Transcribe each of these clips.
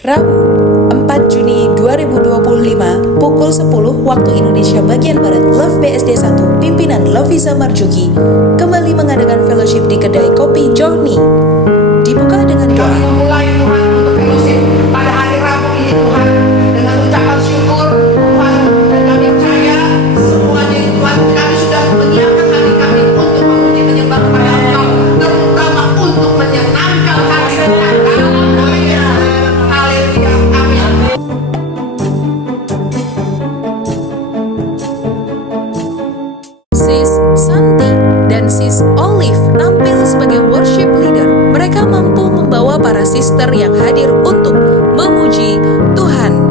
Rabu, 4 Juni 2025, pukul 10 waktu Indonesia bagian Barat, Love BSD 1, pimpinan Loviza Marjuki, kembali mengadakan fellowship di kedai kopi Johnny. Dibuka dengan doa. Kami memulai Tuhan untuk fellowship pada hari Rabu ini Tuhan, dengan ucapan syukur Tuhan, dan kami percaya semuanya ini Tuhan, kami sudah menyiapkan hati kami untuk memuji menyembah kepada Engkau, terutama untuk menyenangkan hati Tuhan. Haleluya, haleluya, amin. Sis Santi dan Sis Olive tampil sebagai worship leader. Mereka mampu membawa para sister yang hadir untuk memuji Tuhan.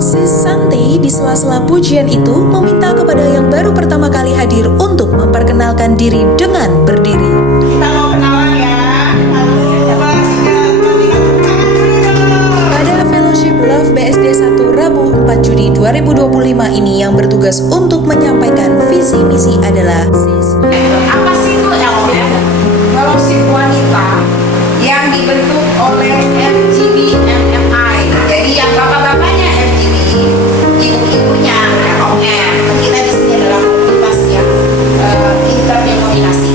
Sis Santi di sela-sela pujian itu meminta kepada yang baru pertama kali hadir untuk memperkenalkan diri dengan berdiri. Kita mau kenalan ya. Pada fellowship Love BSD 1 Rabu 4 Juni 2025 ini yang bertugas untuk menyampaikan visi misi adalah Sis. Apa sih itu LM? Fellowship wanita yang dibentuk oleh FGB MMI. Jadi yang bapak-bapaknya FGB, ibu-ibunya LOM. Kita di sini adalah komunitas yang interdenominasi.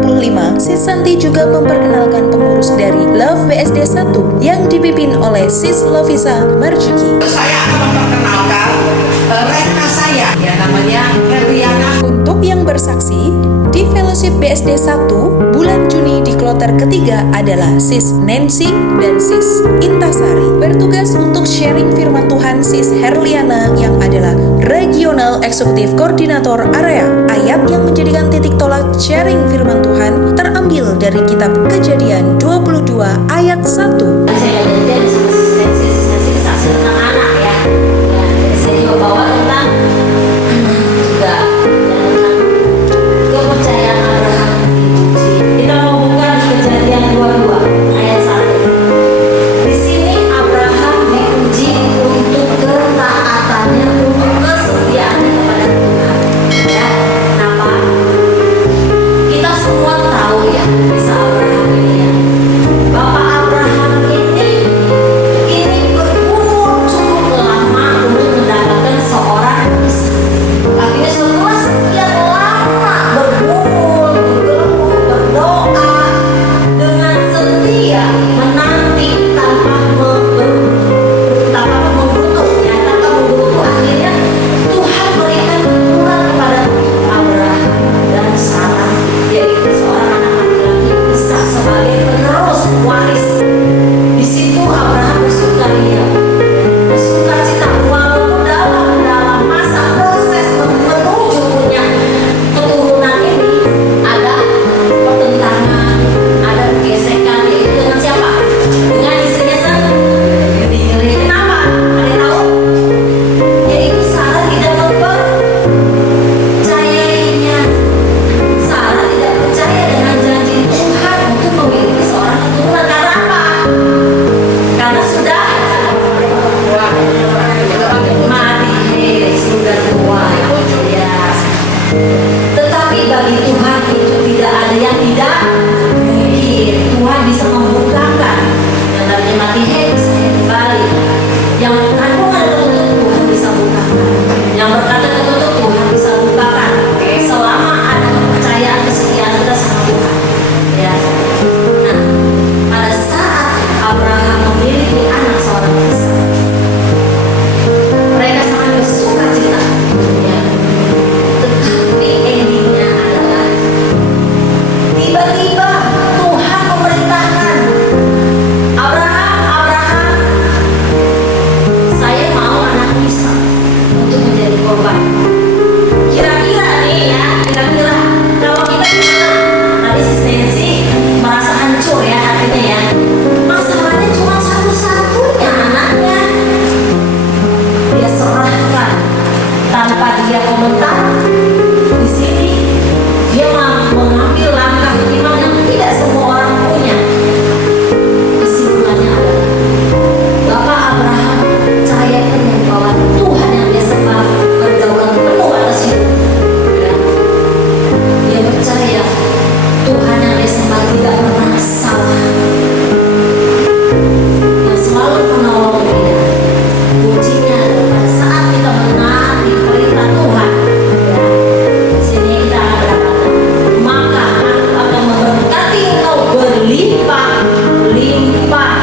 2025, Sis Santi juga memperkenalkan pengurus dari Love BSD 1 yang dipimpin oleh Sis Lovisa Marjuki. Saya akan memperkenalkan rekan saya, ya namanya Herliana. Untuk yang bersaksi, di Fellowship BSD 1 bulan Juni di kloter ketiga adalah Sis Nancy dan Sis Intasari. Bertugas untuk sharing firman Tuhan Sis Herliana yang adalah Regional Eksekutif Koordinator Area. Ayat yang menjadikan titik tolak sharing firman Tuhan terambil dari kitab Kejadian 22 ayat 1. Saya belajar sama asistensi kesaksian tentang anak ya. Jadi saya juga bawa tentang anak juga dan tentang kepercayaan Abraham diuji. Kita mau buka di Kejadian 22 ayat 1. Di sini Abraham diuji untuk ketaatannya, untuk kesetiaannya kepada Tuhan. Ya, kenapa? Kita semua tahu ya kisah Abraham ini ya. Bapak Abraham ini berumur cukup lama untuk mendapatkan seorang istri. Akhirnya setelah sekian lama bergumul, bergelut, berdoa dengan setia menanti tanpa menggerutu, akhirnya Tuhan berikan ukuran kepada Abraham dan Sarah, yaitu seorang anak laki-laki Ishak sebagai penerus waris. Di situ Abraham bersukaria, bersukacita walaupun dalam masa proses menuju punya keturunan ini ada pertentangan, ada gesekan, yaitu dengan siapa? Dengan istrinya sendiri. Kenapa? Ada yang tahu? Yaitu Sarah tidak mempercayainya. Sarah tidak percaya dengan janji Tuhan untuk memiliki seorang keturunan. Karena apa? Karena sudah mati, sudah tua ya. Tetapi bagi Tuhan itu tidak ada yang tidak mungkin. Tuhan bisa membukakan yang tadinya mati bisa kembali. Yang kandungan tertutup Tuhan bisa bukakan. Yang berkata tertutup Tuhan bisa bukakan. Selama ada kepercayaan kesetiaan kita sama Tuhan. Ya. Nah, pada saat Abraham memiliki anak seorang Ishak, mereka sangat bersukacita. Ya. Tetapi endingnya adalah tiba-tiba Tuhan memerintahkan Abraham, saya mau anak Ishak untuk menjadi korban. Kira-kira nih ya, kira-kira kalau kita gimana? Tadi si Nancy merasa hancur ya hatinya ya. Masalahnya cuma satu-satunya anaknya. Dia serahkan tanpa dia komentar. Di sini dia mengambil langkah iman yang tidak semua orang punya. Kesimpulannya adalah Bapak Abraham percaya penuh bahwa Tuhan yang dia sembah berdaulat penuh atas hidup. Ya. Dia percaya Tuhan yang dia sembah tidak pernah salah, yang selalu menolong dia. Kuncinya adalah pada saat kita menaati perintah Tuhan. Ya. Di sini kita akan berkata, maka aku akan memberkati engkau berlimpah-limpah.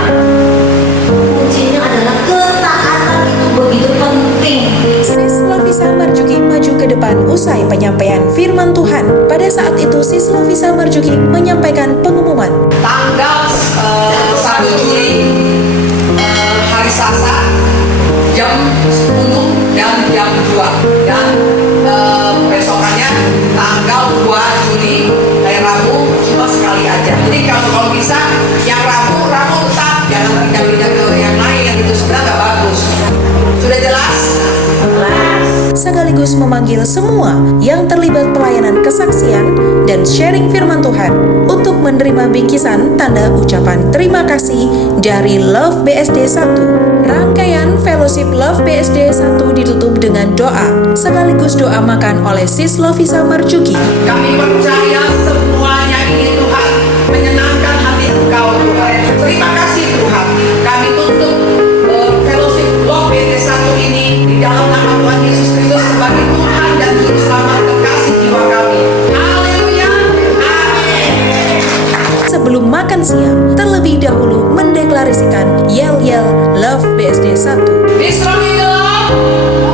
Kuncinya adalah ketaatan itu begitu penting. Sis Lovisa Marjuki maju ke depan usai penyampaian firman Tuhan. Pada saat itu Sis Lovisa Marjuki menyampaikan pengumuman. Tanggal 1 Juli hari Selasa jam 10 dan jam 2 dan besokannya tanggal 2 Juli hari Rabu cuma sekali aja. Jadi kalau bisa yang Rabu tetap, jangan pindah-pindah ke yang lain, itu sebenarnya nggak bagus. Sudah jelas? Sekaligus memanggil semua yang terlibat pelayanan kesaksian dan sharing firman Tuhan untuk menerima bingkisan tanda ucapan terima kasih dari Love BSD 1. Rangkaian Fellowship Love BSD 1 ditutup dengan doa, sekaligus doa makan oleh Sis Lovisa Marjuki. Kami percaya semuanya ini Tuhan menyenangkan hati Engkau Tuhan. Terima kasih Tuhan. Kami tutup Fellowship Love BSD 1 ini di dalam nama Tuhan Yesus Kristus sebagai Tuhan dan Juru Selamat kekasih jiwa kami. Haleluya. Amin. sebelum makan siang, terlebih dahulu mendeklarasikan yel-yel Love BSD 1. Be strong in the Lord.